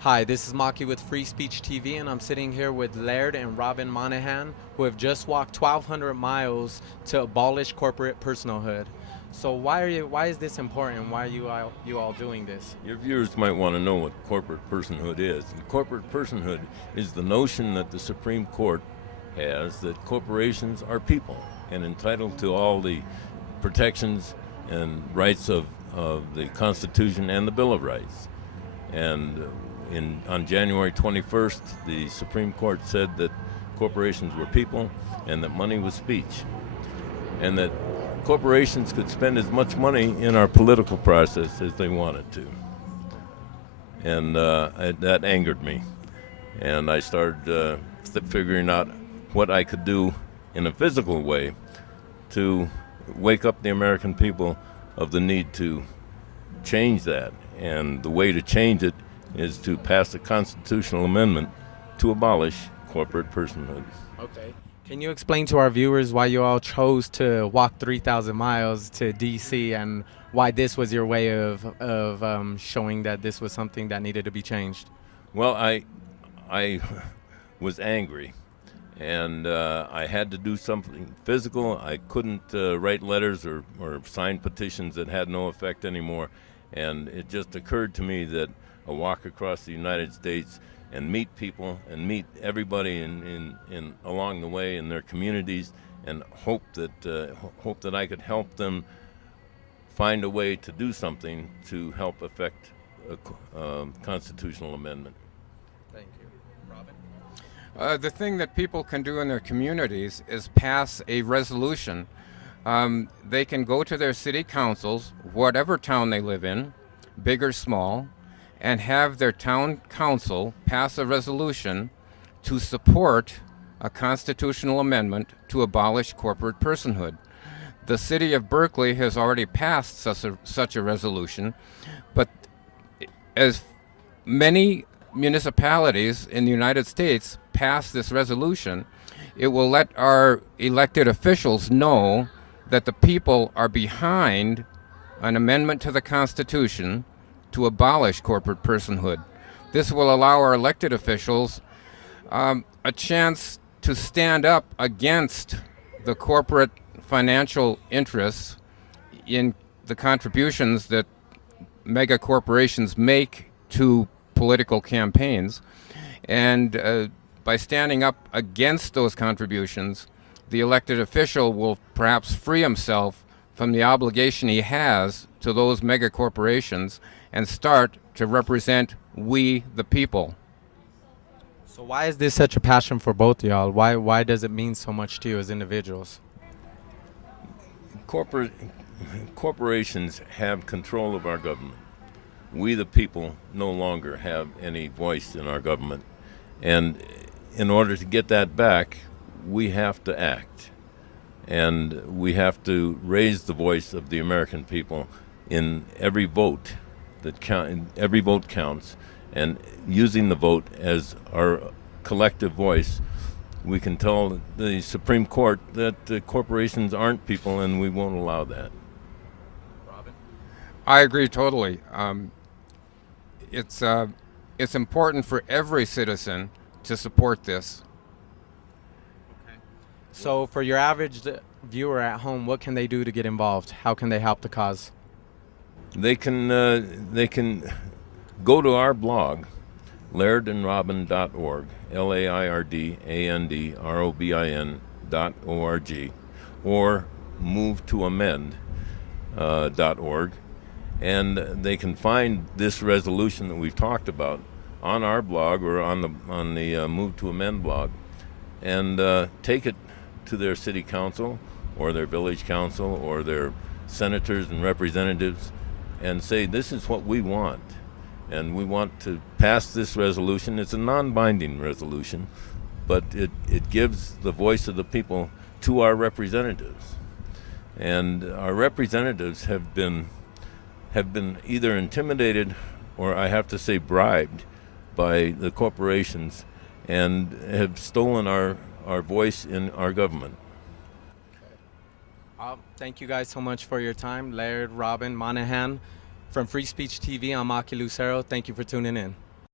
Hi, this is Maki with Free Speech TV, and I'm sitting here with Laird and Robin Monahnan, who have just walked 1,200 miles to abolish corporate personhood. So why is this important? Why are you all doing this? Your viewers might want to know what corporate personhood is. And corporate personhood is the notion that the Supreme Court has that corporations are people and entitled to all the protections and rights of the Constitution and the Bill of Rights. And on January 21st, the Supreme Court said that corporations were people and that money was speech, and that corporations could spend as much money in our political process as they wanted to. And that angered me. And I started figuring out what I could do in a physical way to wake up the American people of the need to change that. And the way to change it is to pass a constitutional amendment to abolish corporate personhood. Okay. Can you explain to our viewers why you all chose to walk 3,000 miles to D.C. and why this was your way of showing that this was something that needed to be changed? Well, I was angry, and I had to do something physical. I couldn't write letters or sign petitions that had no effect anymore. And it just occurred to me that a walk across the United States and meet people and meet everybody in along the way in their communities, and hope that I could help them find a way to do something to help affect a constitutional amendment. Thank you. Robin? The thing that people can do in their communities is pass a resolution. They can go to their city councils, whatever town they live in, big or small, and have their town council pass a resolution to support a constitutional amendment to abolish corporate personhood. The city of Berkeley has already passed such a resolution, but as many municipalities in the United States pass this resolution, it will let our elected officials know that the people are behind an amendment to the Constitution to abolish corporate personhood. This will allow our elected officials a chance to stand up against the corporate financial interests in the contributions that mega corporations make to political campaigns. And by standing up against those contributions, the elected official will perhaps free himself from the obligation he has to those mega corporations and start to represent we the people. So why is this such a passion for both of y'all? Why does it mean so much to you as individuals? Corporations have control of our government. We the people no longer have any voice in our government. And in order to get that back, we have to act. And we have to raise the voice of the American people in every vote every vote counts, and using the vote as our collective voice, we can tell the Supreme Court that corporations aren't people, and we won't allow that. Robin? I agree totally. It's important for every citizen to support this. Okay. So for your average viewer at home, what can they do to get involved? How can they help the cause? They can go to our blog, lairdandrobin.org, LAIRDANDROBIN.org, or movetoamend.org, and they can find this resolution that we've talked about on our blog or on the Move to Amend blog, and take it to their city council or their village council or their senators and representatives, and say, this is what we want, and we want to pass this resolution. It's a non-binding resolution, but it gives the voice of the people to our representatives. And our representatives have been either intimidated or, I have to say, bribed by the corporations, and have stolen our voice in our government. Thank you guys so much for your time. Laird, Robin, Monahnan from Free Speech TV. I'm Maki Lucero. Thank you for tuning in.